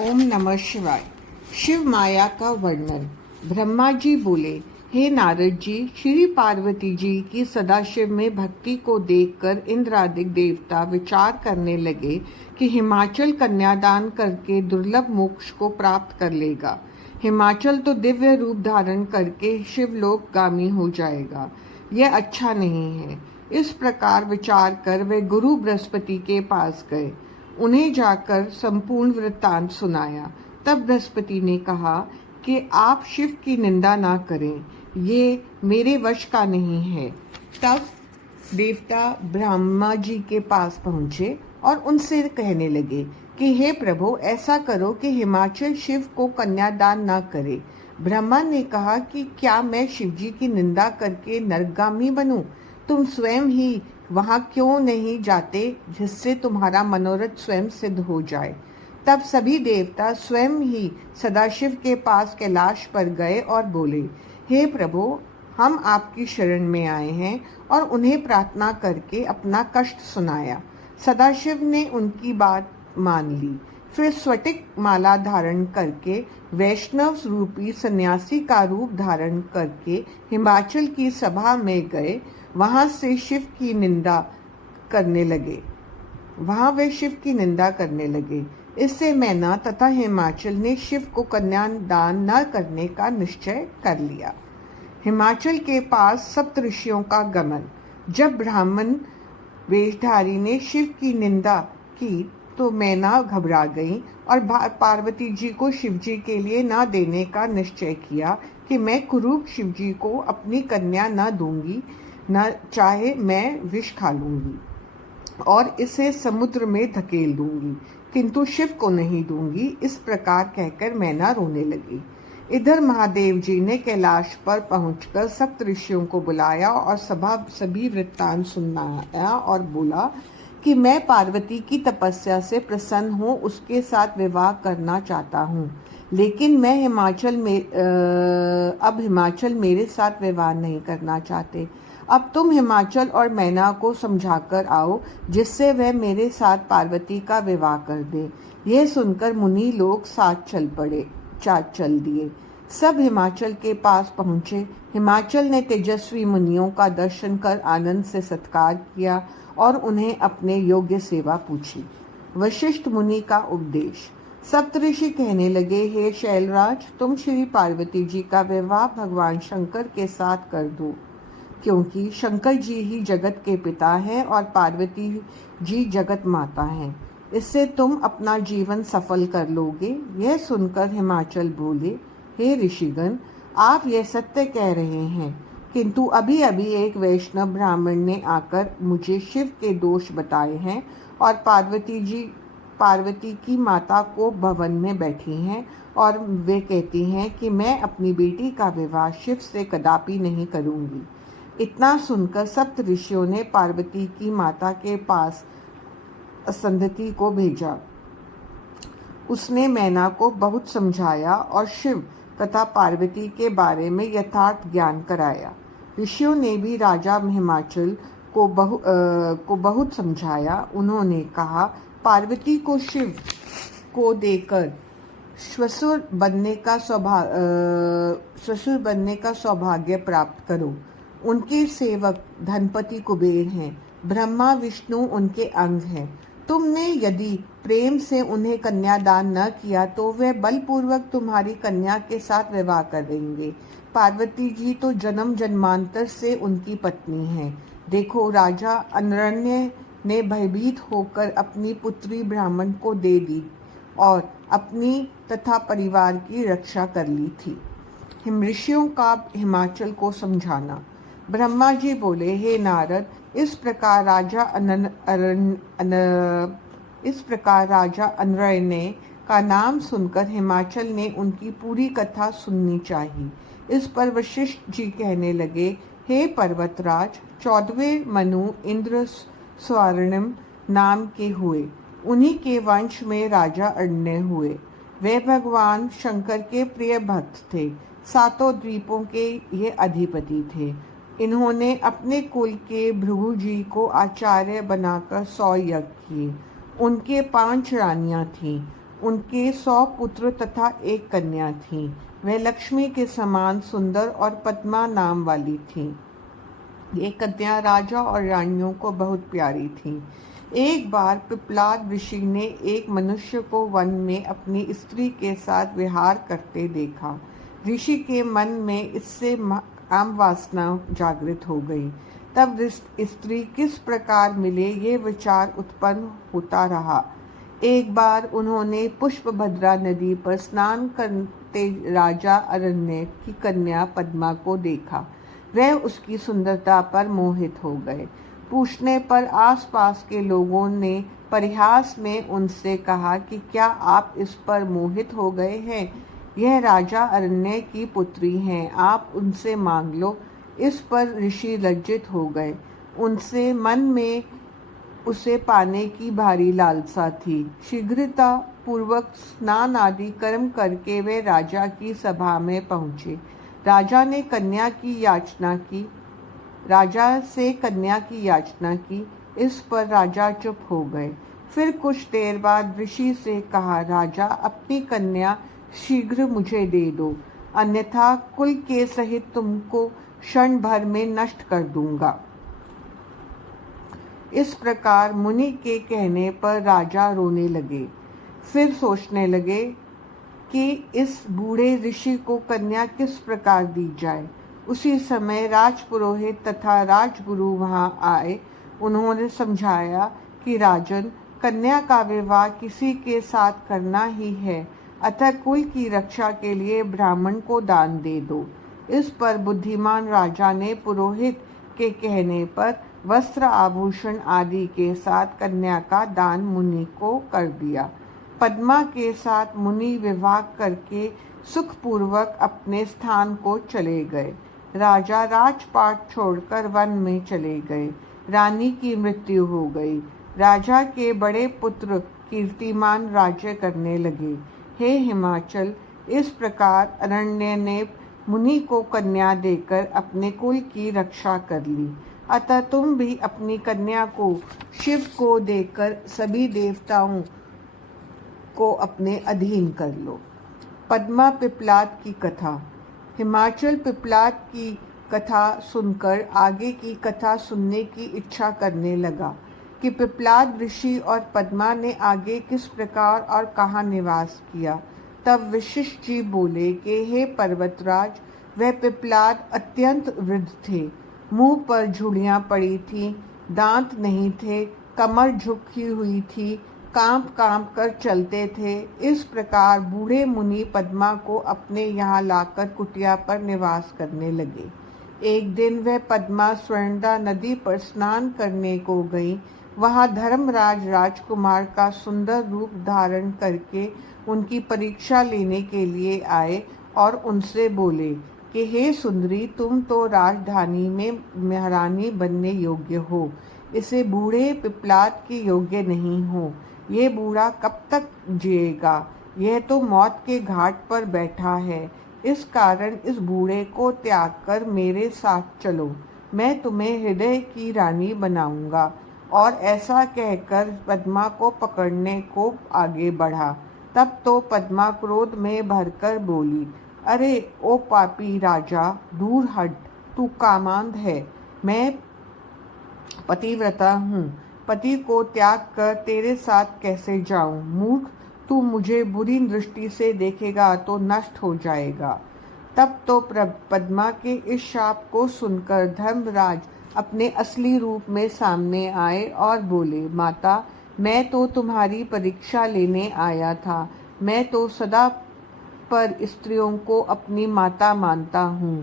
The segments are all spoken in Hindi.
ओम नमः शिवाय। शिव माया का वर्णन। ब्रह्मा जी बोले, हे नारद जी, श्री पार्वती जी की सदाशिव में भक्ति को देखकर इंद्रादिक देवता विचार करने लगे कि हिमाचल कन्यादान करके दुर्लभ मोक्ष को प्राप्त कर लेगा। हिमाचल तो दिव्य रूप धारण करके शिवलोक गामी हो जाएगा। यह अच्छा नहीं है। इस प्रकार विचार कर वे गुरु बृहस्पति के पास गए। उन्हें जाकर संपूर्ण वृत्तांत सुनाया। तब बृहस्पति ने कहा कि आप शिव की निंदा ना करें, ये मेरे वश का नहीं है। तब देवता ब्रह्मा जी के पास पहुंचे और उनसे कहने लगे कि हे प्रभु, ऐसा करो कि हिमाचल शिव को कन्यादान ना करे। ब्रह्मा ने कहा कि क्या मैं शिव जी की निंदा करके नरकगामी बनूं? तुम स्वयं ही वहां क्यों नहीं जाते जिससे तुम्हारा मनोरथ स्वयं सिद्ध हो जाए। तब सभी देवता स्वयं ही सदाशिव के पास कैलाश पर गए और बोले, हे प्रभु, हम आपकी शरण में आए हैं, और उन्हें प्रार्थना करके अपना कष्ट सुनाया। सदाशिव ने उनकी बात मान ली। फिर स्वटिक माला धारण करके वैष्णव रूपी सन्यासी का रूप धारण करके हिमाचल की सभा में गए। वहां वे शिव की निंदा करने लगे। इससे मैना तथा हिमाचल ने शिव को कन्यादान न करने का निश्चय कर लिया। हिमाचल के पास सप्तऋषियों का गमन। जब ब्राह्मण वेशधारी ने शिव की निंदा की तो मैना घबरा गई और पार्वती जी को शिव जी के लिए न देने का निश्चय किया कि मैं कुरूप शिव जी को अपनी कन्या न दूंगी, न चाहे मैं विष खा लूंगी और इसे समुद्र में धकेल दूंगी, किंतु शिव को नहीं दूंगी। इस प्रकार कहकर मैना रोने लगी। इधर महादेव जी ने कैलाश पर पहुंचकर सप्तऋषियों को बुलाया और सभी वृत्तांत सुनाया और बोला कि मैं पार्वती की तपस्या से प्रसन्न हूँ, उसके साथ विवाह करना चाहता हूँ, लेकिन मैं हिमाचल मेरे साथ विवाह नहीं करना चाहते। अब तुम हिमाचल और मैना को समझाकर आओ, जिससे वह मेरे साथ पार्वती का विवाह कर दे। यह सुनकर मुनि लोग साथ चल दिए। सब हिमाचल के पास पहुँचे। हिमाचल ने तेजस्वी मुनियों का दर्शन कर आनंद से सत्कार किया और उन्हें अपने योग्य सेवा पूछी। वशिष्ठ मुनि का उपदेश। सप्तऋषि कहने लगे, हे शैलराज, तुम श्री पार्वती जी का विवाह भगवान शंकर के साथ कर दो, क्योंकि शंकर जी ही जगत के पिता हैं और पार्वती जी जगत माता हैं। इससे तुम अपना जीवन सफल कर लोगे। यह सुनकर हिमाचल बोले, हे ऋषिगण, आप यह सत्य कह रहे हैं, किंतु अभी अभी एक वैष्णव ब्राह्मण ने आकर मुझे शिव के दोष बताए हैं और पार्वती की माता को भवन में बैठी हैं और वे कहती हैं कि मैं अपनी बेटी का विवाह शिव से कदापि नहीं करूंगी। इतना सुनकर सप्त ऋषियों ने पार्वती की माता के पास असंधति को भेजा। उसने मैना को बहुत समझाया और शिव तथा पार्वती के बारे में यथार्थ ज्ञान कराया। ऋषियों ने भी राजा हिमाचल को बहुत समझाया। उन्होंने कहा, पार्वती को शिव को देकर ससुर बनने का सौभाग्य प्राप्त करो। उनके सेवक धनपति कुबेर हैं, ब्रह्मा विष्णु उनके अंग हैं। तुमने यदि प्रेम से उन्हें कन्यादान न किया तो वे बलपूर्वक तुम्हारी कन्या के साथ विवाह करेंगे। पार्वती जी तो जन्म जन्मांतर से उनकी पत्नी हैं। देखो, राजा अनरण्य ने भयभीत होकर अपनी पुत्री ब्राह्मण को दे दी और अपनी तथा परिवार की रक्षा कर ली थी। ऋषियों का हिमाचल को समझाना। ब्रह्मा जी बोले, हे नारद, इस प्रकार राजा अनरण्य का नाम सुनकर हिमाचल ने उनकी पूरी कथा सुननी चाहिए। इस पर वशिष्ठ जी कहने लगे, हे पर्वतराज, 14वें मनु इंद्र स्वर्णिम नाम के हुए। उन्हीं के वंश में राजा अरण्य हुए। वे भगवान शंकर के प्रिय भक्त थे। 7 द्वीपों के ये अधिपति थे। इन्होंने अपने कुल के भृगु जी को आचार्य बनाकर 100 यज्ञ किए। उनके 5 रानियां थीं। उनके 100 पुत्र तथा एक कन्या थी। वह लक्ष्मी के समान सुंदर और पद्मा नाम वाली थी। ये कन्या राजा और रानियों को बहुत प्यारी थी। एक बार पिप्पलाद ऋषि ने एक मनुष्य को वन में अपनी स्त्री के साथ विहार करते देखा। ऋषि के मन में इससे काम वासना जागृत हो गई। तब स्त्री किस प्रकार मिले ये विचार उत्पन्न होता रहा। एक बार उन्होंने पुष्पभद्रा नदी पर स्नान करते राजा अरण्य की कन्या पद्मा को देखा। वह उसकी सुंदरता पर मोहित हो गए। पूछने पर आसपास के लोगों ने परिहास में उनसे कहा कि क्या आप इस पर मोहित हो गए हैं? यह राजा अरण्य की पुत्री हैं, आप उनसे मांग लो। इस पर ऋषि लज्जित हो गए। उनसे मन में उसे पाने की भारी लालसा थी। शीघ्रता पूर्वक स्नान आदि कर्म करके वे राजा की सभा में पहुँचे। राजा से कन्या की याचना की। इस पर राजा चुप हो गए। फिर कुछ देर बाद ऋषि से कहा, राजा अपनी कन्या शीघ्र मुझे दे दो, अन्यथा कुल के सहित तुमको क्षण भर में नष्ट कर दूंगा। इस प्रकार मुनि के कहने पर राजा रोने लगे। फिर सोचने लगे कि इस बूढ़े ऋषि को कन्या किस प्रकार दी जाए। उसी समय राजपुरोहित तथा राजगुरु वहां आए। उन्होंने समझाया कि राजन, कन्या का विवाह किसी के साथ करना ही है, अतः कुल की रक्षा के लिए ब्राह्मण को दान दे दो। इस पर बुद्धिमान राजा ने पुरोहित के कहने पर वस्त्र आभूषण आदि के साथ कन्या का दान मुनि को कर दिया। पद्मा के साथ मुनि विवाह करके सुखपूर्वक अपने स्थान को चले गए। राजा राजपाट छोड़कर वन में चले गए। रानी की मृत्यु हो गई। राजा के बड़े पुत्र कीर्तिमान राज्य करने लगे। हे हिमाचल, इस प्रकार अरण्य ने मुनि को कन्या देकर अपने कुल की रक्षा कर ली। अतः तुम भी अपनी कन्या को शिव को देकर सभी देवताओं को अपने अधीन कर लो। पद्मा पिप्पलाद की कथा। हिमाचल पिप्पलाद की कथा सुनकर आगे की कथा सुनने की इच्छा करने लगा कि पिप्पलाद ऋषि और पद्मा ने आगे किस प्रकार और कहाँ निवास किया। तब वशिष्ठ जी बोले कि हे पर्वतराज, वह पिप्पलाद अत्यंत वृद्ध थे। मुंह पर झुर्रियाँ पड़ी थीं, दांत नहीं थे, कमर झुकी हुई थी, कांप कांप कर चलते थे। इस प्रकार बूढ़े मुनि पद्मा को अपने यहाँ लाकर कुटिया पर निवास करने लगे। एक दिन वह पद्मा स्वर्णदा नदी पर स्नान करने को गई। वहाँ धर्मराज राजकुमार का सुंदर रूप धारण करके उनकी परीक्षा लेने के लिए आए और उनसे बोले कि हे सुंदरी, तुम तो राजधानी में महारानी बनने योग्य हो, इसे बूढ़े पिप्पलाद के योग्य नहीं हो। ये बूढ़ा कब तक जिएगा? यह तो मौत के घाट पर बैठा है। इस कारण इस बूढ़े को त्याग कर मेरे साथ चलो, मैं तुम्हें हृदय की रानी बनाऊंगा। और ऐसा कहकर पद्मा को पकड़ने को आगे बढ़ा। तब तो पद्मा क्रोध में भरकर बोली, अरे ओ पापी राजा, दूर हट, तू कामांध है। मैं पतिव्रता हूँ, पति को त्याग कर तेरे साथ कैसे जाऊं? मूर्ख, तू मुझे बुरी दृष्टि से देखेगा तो नष्ट हो जाएगा। तब तो पद्मा के इस शाप को सुनकर धर्मराज अपने असली रूप में सामने आए और बोले, माता, मैं तो तुम्हारी परीक्षा लेने आया था। मैं तो सदा पर स्त्रियों को अपनी माता मानता हूँ।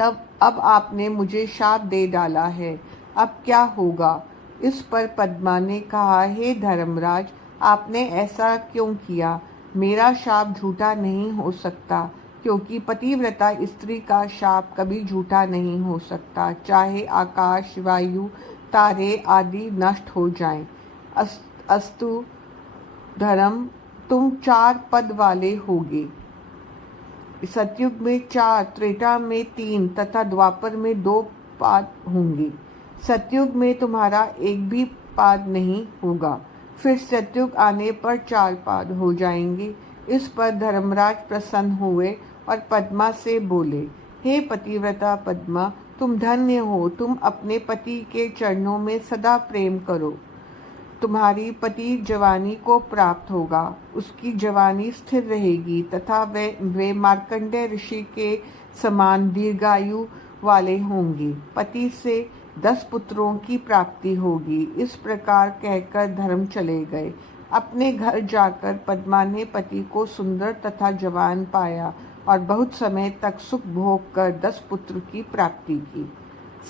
अब आपने मुझे शाप दे डाला है, अब क्या होगा? इस पर पद्मा ने कहा, हे धर्मराज, आपने ऐसा क्यों किया? मेरा शाप झूठा नहीं हो सकता, क्योंकि पतिव्रता स्त्री का शाप कभी झूठा नहीं हो सकता, चाहे आकाश, वायु, तारे आदि नष्ट हो जाएं। अस्तु धर्म, तुम 4 पद वाले होगे। सतयुग में 4, त्रेता में 3 तथा द्वापर में 2 पाद होंगे। सतयुग में तुम्हारा एक भी पाद नहीं होगा। फिर सतयुग आने पर 4 पाद हो जाएंगे। इस पर धर्मराज प्रसन्न हुए और पद्मा से बोले, हे पतिव्रता पद्मा, तुम धन्य हो, तुम अपने पति के चरणों में सदा प्रेम करो। तुम्हारी पति जवानी को प्राप्त होगा, उसकी जवानी स्थिर रहेगी तथा वे मार्कंडेय ऋषि के समान दीर्घायु वाले होंगे। पति से 10 पुत्रों की प्राप्ति होगी। इस प्रकार कहकर धर्म चले गए। अपने घर जाकर पद्मा ने पति को सुंदर तथा जवान पाया और बहुत समय तक सुख भोग कर 10 पुत्र की प्राप्ति की।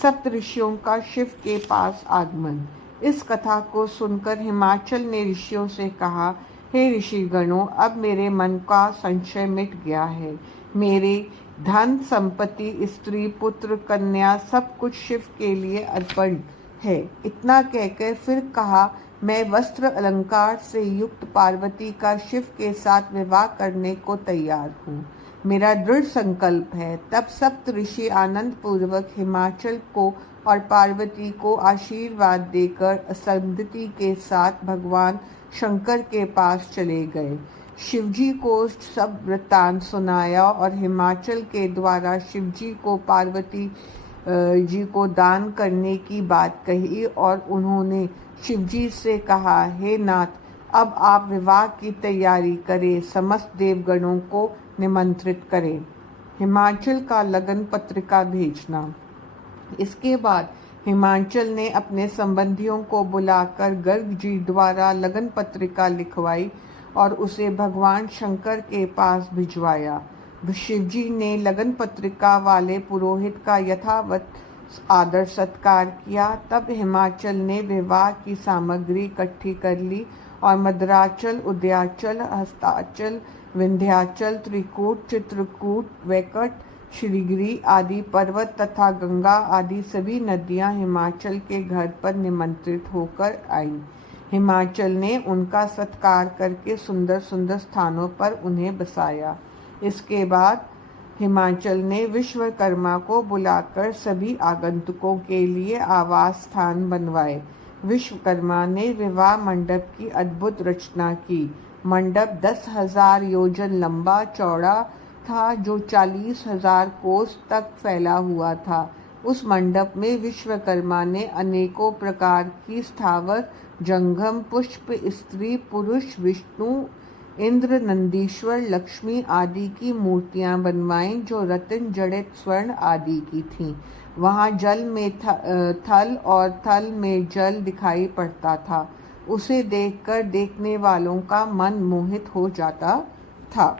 सप्त ऋषियों का शिव के पास आगमन। इस कथा को सुनकर हिमाचल ने ऋषियों से कहा, हे ऋषिगणों, अब मेरे मन का संशय मिट गया है। मेरे धन संपत्ति, स्त्री, पुत्र, कन्या सब कुछ शिव के लिए अर्पण है। इतना कहकर फिर कहा, मैं वस्त्र अलंकार से युक्त पार्वती का शिव के साथ विवाह करने को तैयार हूँ। मेरा दृढ़ संकल्प है। तब सप्त ऋषि आनंद पूर्वक हिमाचल को और पार्वती को आशीर्वाद देकर असंदिति के साथ भगवान शंकर के पास चले गए। शिवजी को सब वृत्तांत सुनाया और हिमाचल के द्वारा शिवजी को पार्वती जी को दान करने की बात कही और उन्होंने शिवजी से कहा, हे नाथ, अब आप विवाह की तैयारी करें, समस्त देवगणों को निमंत्रित करें। हिमाचल का लगन पत्रिका भेजना। इसके बाद हिमाचल ने अपने संबंधियों को बुलाकर गर्ग जी द्वारा लगन पत्रिका लिखवाई और उसे भगवान शंकर के पास भिजवाया। शिवजी ने लगन पत्रिका वाले पुरोहित का यथावत आदर सत्कार किया। तब हिमाचल ने विवाह की सामग्री इकट्ठी कर ली और मद्राचल, उदयाचल, हस्ताचल, विंध्याचल, त्रिकूट, चित्रकूट, वैकट, श्रीगिरी आदि पर्वत तथा गंगा आदि सभी नदियां हिमाचल के घर पर निमंत्रित होकर आईं। हिमाचल ने उनका सत्कार करके सुंदर सुंदर स्थानों पर उन्हें बसाया। इसके बाद हिमाचल ने विश्वकर्मा को बुलाकर सभी आगंतुकों के लिए आवास स्थान बनवाए। विश्वकर्मा ने विवाह मंडप की अद्भुत रचना की। मंडप 10,000 योजन लंबा चौड़ा था, जो 40,000 कोस तक फैला हुआ था। उस मंडप में विश्वकर्मा ने अनेकों प्रकार की स्थावर, जंगम, पुष्प, स्त्री, पुरुष, विष्णु, इंद्र, नंदीश्वर, लक्ष्मी आदि की मूर्तियां बनवाईं, जो रत्न जड़ित स्वर्ण आदि की थीं। वहां जल में थल और थल में जल दिखाई पड़ता था। उसे देखकर देखने वालों का मन मोहित हो जाता था।